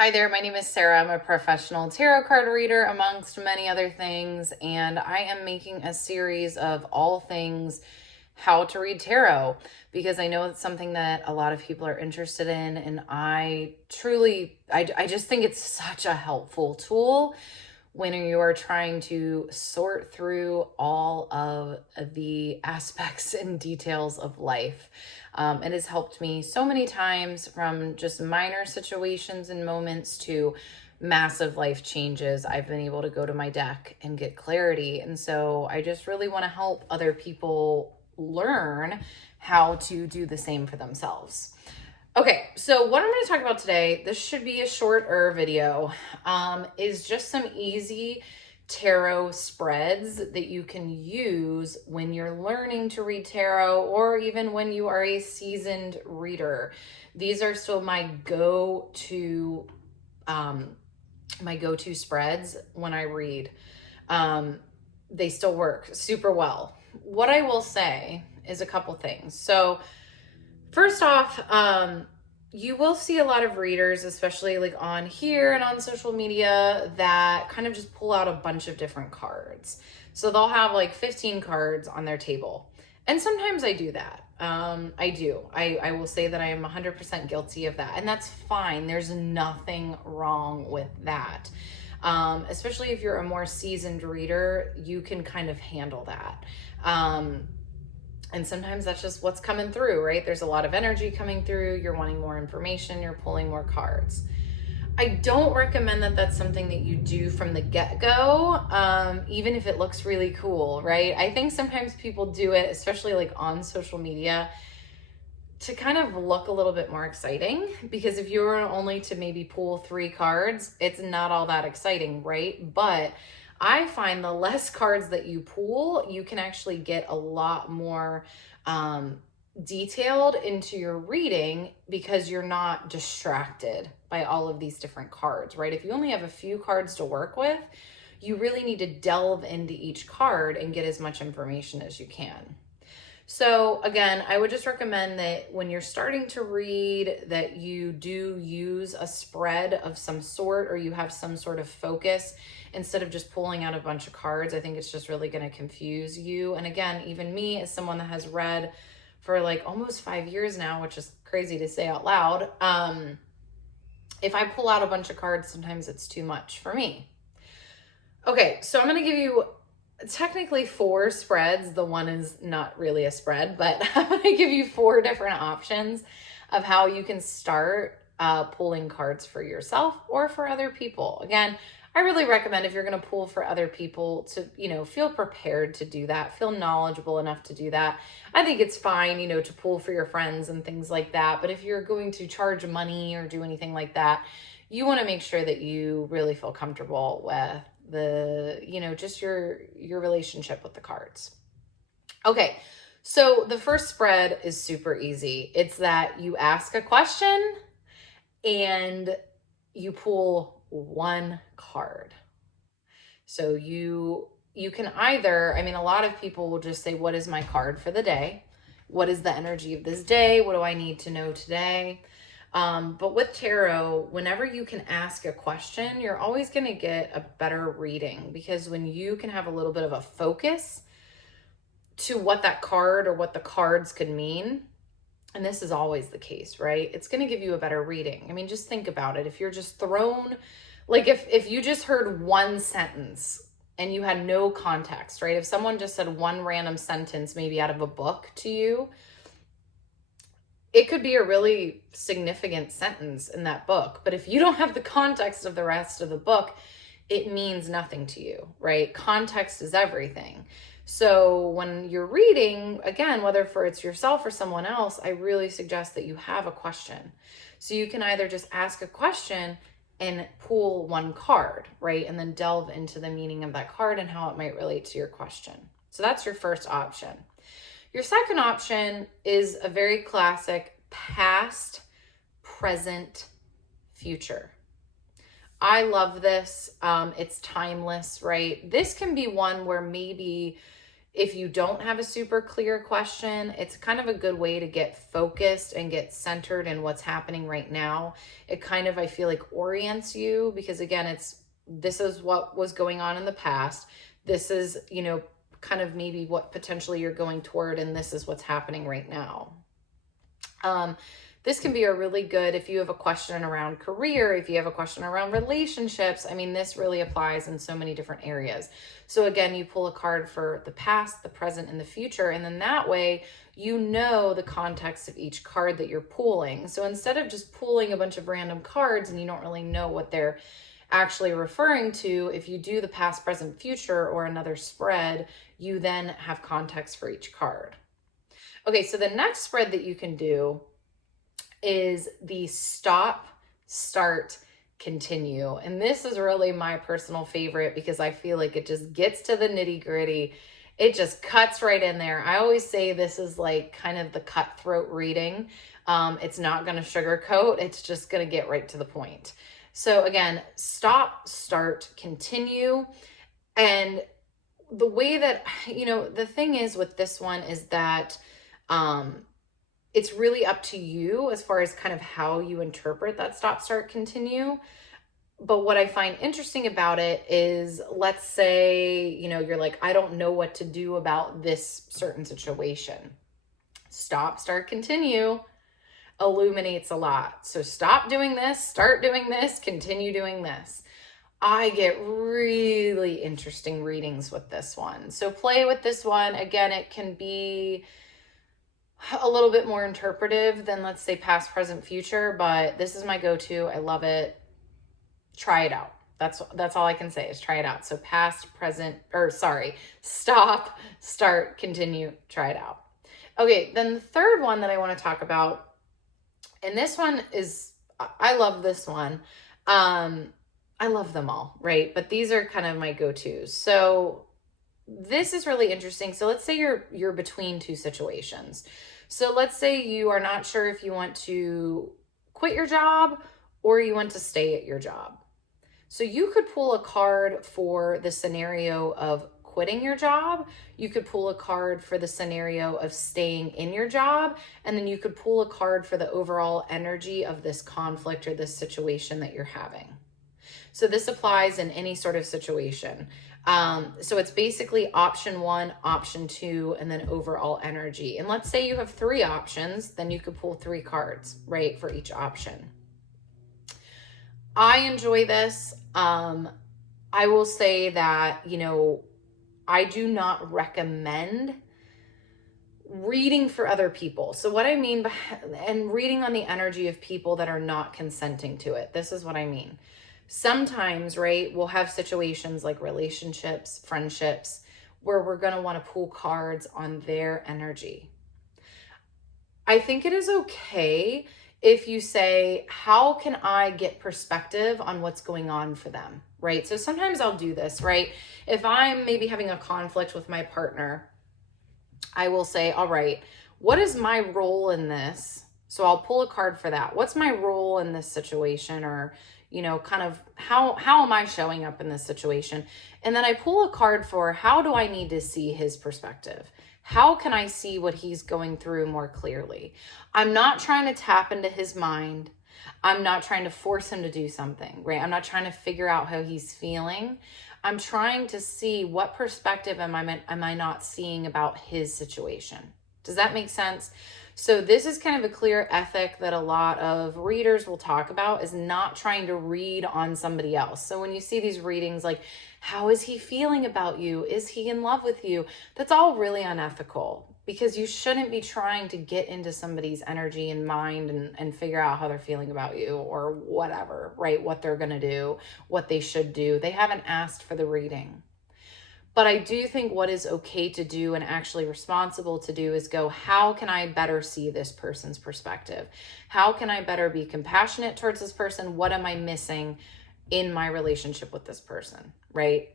Hi there, my name is Sarah. I'm a professional tarot card reader, amongst many other things, and I am making a series of all things how to read tarot because I know it's something that a lot of people are interested in, and I just think it's such a helpful tool when you are trying to sort through all of the aspects and details of life. It has helped me so many times, from just minor situations and moments to massive life changes. I've been able to go to my deck and get clarity. And so I just really want to help other people learn how to do the same for themselves. Okay, so what I'm going to talk about today, this should be a shorter video, is just some easy tarot spreads that you can use when you're learning to read tarot, or even when you are a seasoned reader. These are still my go-to spreads when I read. They still work super well. What I will say is a couple things. So first off, you will see a lot of readers, especially like on here and on social media, that kind of just pull out a bunch of different cards. So they'll have like 15 cards on their table. And sometimes I do that. I do. I will say that I am 100% guilty of that. And that's fine. There's nothing wrong with that. Especially if you're a more seasoned reader, you can kind of handle that. And sometimes that's just what's coming through, right? There's a lot of energy coming through. You're wanting more information. You're pulling more cards. I don't recommend that that's something that you do from the get-go, even if it looks really cool, right? I think sometimes people do it, especially like on social media, to kind of look a little bit more exciting, because if you were only to maybe pull 3 cards, it's not all that exciting, right? But I find the less cards that you pull, you can actually get a lot more detailed into your reading, because you're not distracted by all of these different cards, right? If you only have a few cards to work with, you really need to delve into each card and get as much information as you can. So again, I would just recommend that when you're starting to read, that you do use a spread of some sort, or you have some sort of focus instead of just pulling out a bunch of cards. I think it's just really going to confuse you. And again, even me, as someone that has read for like almost 5 years now, which is crazy to say out loud, if I pull out a bunch of cards, sometimes it's too much for me. Okay, so I'm going to give you technically 4 spreads. The one is not really a spread, but I'm going to give you 4 different options of how you can start pulling cards for yourself or for other people. Again, I really recommend, if you're going to pull for other people, to, feel prepared to do that, feel knowledgeable enough to do that. I think it's fine, to pull for your friends and things like that. But if you're going to charge money or do anything like that, you want to make sure that you really feel comfortable with just your relationship with the cards. Okay, so the first spread is super easy. It's that you ask a question and you pull 1 card. So you can either, a lot of people will just say, what is my card for the day? What is the energy of this day? What do I need to know today? But with tarot, whenever you can ask a question, you're always going to get a better reading, because when you can have a little bit of a focus to what that card or what the cards could mean, and this is always the case, right? It's going to give you a better reading. Just think about it. If you're just thrown, like if you just heard one sentence and you had no context, right? If someone just said one random sentence, maybe out of a book to you, it could be a really significant sentence in that book. But if you don't have the context of the rest of the book, it means nothing to you, right? Context is everything. So when you're reading, again, whether for it's yourself or someone else, I really suggest that you have a question. So you can either just ask a question and pull 1 card, right? And then delve into the meaning of that card and how it might relate to your question. So that's your first option. Your second option is a very classic past, present, future. I love this. It's timeless, right? This can be one where maybe If you don't have a super clear question, it's kind of a good way to get focused and get centered in what's happening right now. It kind of, I feel like, orients you, because again, this is what was going on in the past. This is, kind of maybe what potentially you're going toward, and this is what's happening right now. This can be a really good, if you have a question around career, if you have a question around relationships. I mean, this really applies in so many different areas. So again, you pull a card for the past, the present, and the future. And then that way, you know the context of each card that you're pulling. So instead of just pulling a bunch of random cards and you don't really know what they're actually referring to, if you do the past, present, future, or another spread, you then have context for each card. Okay, so the next spread that you can do is the stop, start, continue. And this is really my personal favorite because I feel like it just gets to the nitty gritty. It just cuts right in there. I always say this is like kind of the cutthroat reading. It's not going to sugarcoat. It's just going to get right to the point. So again, stop, start, continue. And the way that, the thing is with this one is that, it's really up to you as far as kind of how you interpret that stop, start, continue. But what I find interesting about it is, let's say, you're like, I don't know what to do about this certain situation. Stop, start, continue illuminates a lot. So stop doing this, start doing this, continue doing this. I get really interesting readings with this one. So play with this one. Again, it can be a little bit more interpretive than, let's say, past, present, future, but this is my go-to. I love it. Try it out. That's all I can say is try it out. So stop, start, continue, try it out. Okay, then the third one that I want to talk about, and this one is, I love this one. I love them all, right? But these are kind of my go-tos. So this is really interesting. So let's say you're between two situations. So let's say you are not sure if you want to quit your job or you want to stay at your job. So you could pull a card for the scenario of quitting your job. You could pull a card for the scenario of staying in your job. And then you could pull a card for the overall energy of this conflict or this situation that you're having. So this applies in any sort of situation. So it's basically option 1, option 2, and then overall energy. And let's say you have 3 options, then you could pull 3 cards, right, for each option. I enjoy this. I will say that, I do not recommend reading for other people. So what I mean by, and reading on the energy of people that are not consenting to it. This is what I mean. Sometimes, right, we'll have situations like relationships, friendships, where we're going to want to pull cards on their energy. I think it is okay if you say, how can I get perspective on what's going on for them, right? So sometimes I'll do this, right? If I'm maybe having a conflict with my partner, I will say, all right, what is my role in this? So I'll pull a card for that. What's my role in this situation? Or, kind of how am I showing up in this situation? And then I pull a card for, how do I need to see his perspective? How can I see what he's going through more clearly? I'm not trying to tap into his mind. I'm not trying to force him to do something, right? I'm not trying to figure out how he's feeling. I'm trying to see what perspective am I not seeing about his situation. Does that make sense? So this is kind of a clear ethic that a lot of readers will talk about, is not trying to read on somebody else. So when you see these readings like, how is he feeling about you? Is he in love with you? That's all really unethical, because you shouldn't be trying to get into somebody's energy and mind and figure out how they're feeling about you or whatever, right? What they're going to do, what they should do. They haven't asked for the reading. But I do think what is okay to do and actually responsible to do is go, how can I better see this person's perspective? How can I better be compassionate towards this person? What am I missing in my relationship with this person, right?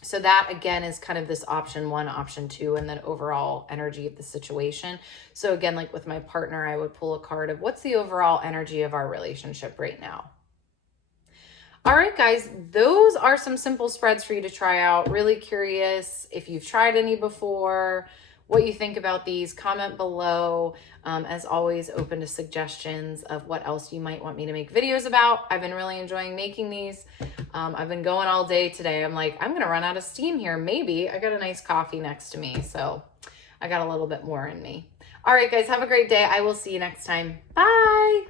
So that, again, is kind of this option 1, option 2, and then overall energy of the situation. So again, like with my partner, I would pull a card of, what's the overall energy of our relationship right now? All right, guys, those are some simple spreads for you to try out. Really curious if you've tried any before, what you think about these. Comment below. As always, open to suggestions of what else you might want me to make videos about. I've been really enjoying making these. I've been going all day today. I'm like, I'm gonna run out of steam here. Maybe. I got a nice coffee next to me, so I got a little bit more in me. All right, guys, have a great day. I will see you next time. Bye.